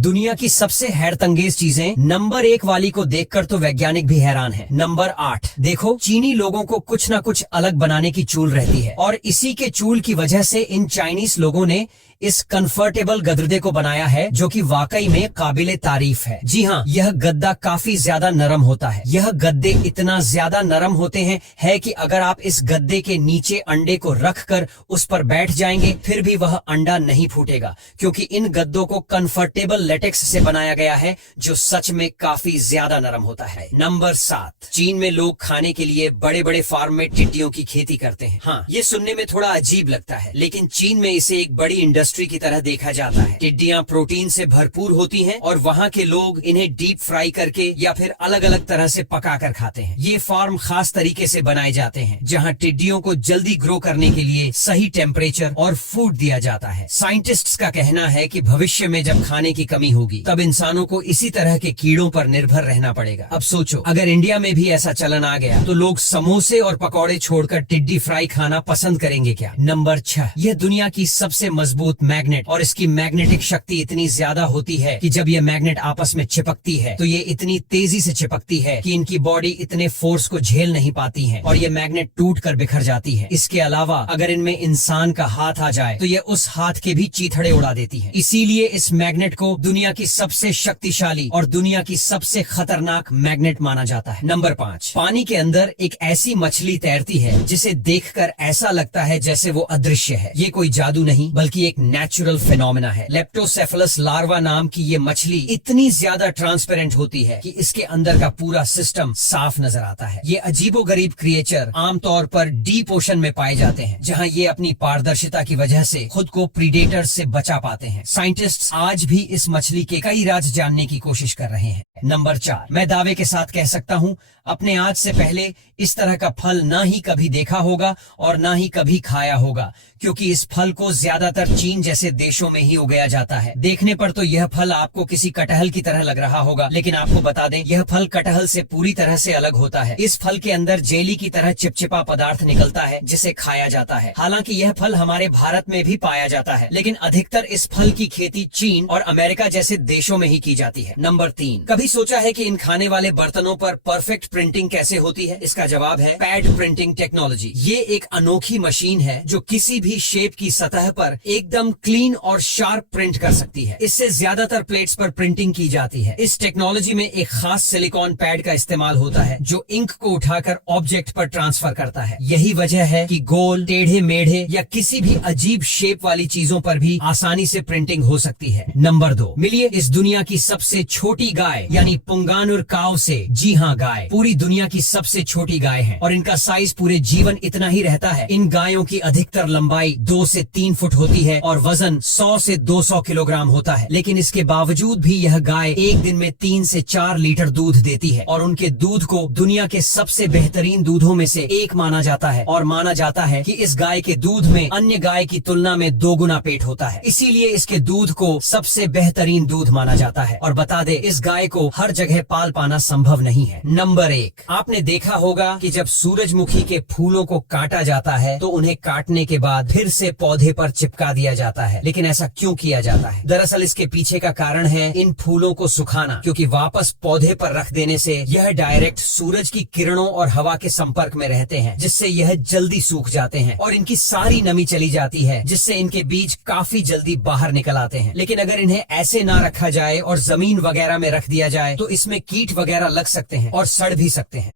दुनिया की सबसे हैरतअंगेज चीजें नंबर 1 वाली को देखकर तो वैज्ञानिक भी हैरान हैं। नंबर 8 देखो, चीनी लोगों को कुछ न कुछ अलग बनाने की चूल रहती है और इसी के चूल की वजह से इन चाइनीज लोगों ने इस कंफर्टेबल गदरदे को बनाया है जो कि वाकई में काबिले तारीफ है। जी हाँ, यह गद्दा काफी ज्यादा नरम होता है। यह गद्दे इतना ज्यादा नरम होते हैं है कि अगर आप इस गद्दे के नीचे अंडे को रखकर उस पर बैठ जाएंगे फिर भी वह अंडा नहीं फूटेगा, क्योंकि इन गद्दों को कंफर्टेबल लेटेक्स से बनाया गया है जो सच में काफी ज्यादा नरम होता है। नंबर 7, चीन में लोग खाने के लिए बड़े बड़े फार्म में टिड्डियों की खेती करते हैं। हाँ, ये सुनने में थोड़ा अजीब लगता है, लेकिन चीन में इसे एक बड़ी इंडस्ट्री की तरह देखा जाता है। टिड्डियां प्रोटीन से भरपूर होती हैं और वहाँ के लोग इन्हें डीप फ्राई करके या फिर अलग अलग तरह से पकाकर खाते हैं। ये फार्म खास तरीके से बनाए जाते हैं जहाँ टिड्डियों को जल्दी ग्रो करने के लिए सही टेम्परेचर और फूड दिया जाता है। साइंटिस्ट्स का कहना है कि भविष्य में जब खाने की कमी होगी तब इंसानों को इसी तरह के कीड़ों पर निर्भर रहना पड़ेगा। अब सोचो, अगर इंडिया में भी ऐसा चलन आ गया तो लोग समोसे और पकौड़े छोड़कर टिड्डी फ्राई खाना पसंद करेंगे क्या? नंबर 6, यह दुनिया की सबसे मजबूत मैग्नेट और इसकी मैग्नेटिक शक्ति इतनी ज्यादा होती है कि जब ये मैग्नेट आपस में चिपकती है तो ये इतनी तेजी से चिपकती है कि इनकी बॉडी इतने फोर्स को झेल नहीं पाती है और ये मैग्नेट टूट कर बिखर जाती है। इसके अलावा अगर इनमें इंसान का हाथ आ जाए तो ये उस हाथ के भी चीथड़े उड़ा देती है। इसीलिए इस मैग्नेट को दुनिया की सबसे शक्तिशाली और दुनिया की सबसे खतरनाक मैग्नेट माना जाता है। नंबर 5, पानी के अंदर एक ऐसी मछली तैरती है जिसे देखकर ऐसा लगता है जैसे वो अदृश्य है। ये कोई जादू नहीं बल्कि एक नेचुरल फिनोमेना है। लेप्टोसेफलस लार्वा नाम की ये मछली इतनी ज्यादा ट्रांसपेरेंट होती है कि इसके अंदर का पूरा सिस्टम साफ नजर आता है। ये अजीबोगरीब क्रिएचर आमतौर पर डीप ओशन में पाए जाते हैं जहां ये अपनी पारदर्शिता की वजह से खुद को प्रीडेटर्स से बचा पाते हैं। साइंटिस्ट्स आज भी इस मछली के कई राज जानने की कोशिश कर रहे हैं। नंबर 4, मैं दावे के साथ कह सकता हूँ अपने आज से पहले इस तरह का फल ना ही कभी देखा होगा और ना ही कभी खाया होगा, क्योंकि इस फल को ज्यादातर चीन जैसे देशों में ही उगाया जाता है। देखने पर तो यह फल आपको किसी कटहल की तरह लग रहा होगा, लेकिन आपको बता दें यह फल कटहल से पूरी तरह से अलग होता है। इस फल के अंदर जेली की तरह चिपचिपा पदार्थ निकलता है जिसे खाया जाता है। हालांकि यह फल हमारे भारत में भी पाया जाता है, लेकिन अधिकतर इस फल की खेती चीन और अमेरिका जैसे देशों में ही की जाती है। नंबर 3, कभी सोचा है कि इन खाने वाले बर्तनों पर परफेक्ट प्रिंटिंग कैसे होती है? इसका जवाब है पैड प्रिंटिंग टेक्नोलॉजी। ये एक अनोखी मशीन है जो किसी भी शेप की सतह पर एकदम क्लीन और शार्प प्रिंट कर सकती है। इससे ज्यादातर प्लेट्स पर प्रिंटिंग की जाती है। इस टेक्नोलॉजी में एक खास सिलिकॉन पैड का इस्तेमाल होता है जो इंक को उठाकर ऑब्जेक्ट पर ट्रांसफर करता है। यही वजह है कि गोल, टेढ़े मेढ़े या किसी भी अजीब शेप वाली चीजों पर भी आसानी से प्रिंटिंग हो सकती है। नंबर 2, मिलिए इस दुनिया की सबसे छोटी गाय यानी पुंगानुर काऊ से। जी हाँ, गाय पूरी दुनिया की सबसे छोटी गाय है और इनका साइज पूरे जीवन इतना ही रहता है। इन गायों की अधिकतर लंबाई 2 से 3 फुट होती है और वजन 100 से 200 किलोग्राम होता है, लेकिन इसके बावजूद भी यह गाय एक दिन में 3 से 4 लीटर दूध देती है और उनके दूध को दुनिया के सबसे बेहतरीन दूधों में से एक माना जाता है। और माना जाता है कि इस गाय के दूध में अन्य गाय की तुलना में 2 गुना पेट होता है, इसीलिए इसके दूध को सबसे बेहतरीन दूध माना जाता है। और बता दे, इस गाय को हर जगह पाल पाना संभव नहीं है। नंबर 1, आपने देखा होगा कि जब सूरजमुखी के फूलों को काटा जाता है तो उन्हें काटने के बाद फिर से पौधे पर चिपका दिया जाता है, लेकिन ऐसा क्यों किया जाता है? दरअसल इसके पीछे का कारण है इन फूलों को सुखाना, क्योंकि वापस पौधे पर रख देने से यह डायरेक्ट सूरज की किरणों और हवा के संपर्क में रहते हैं, जिससे यह जल्दी सूख जाते हैं और इनकी सारी नमी चली जाती है, जिससे इनके बीज काफी जल्दी बाहर निकल आते हैं। लेकिन अगर इन्हें ऐसे ना रखा जाए और जमीन वगैरह में रख दिया जाए तो इसमें कीट वगैरह लग सकते हैं और सड़ भी सकते हैं।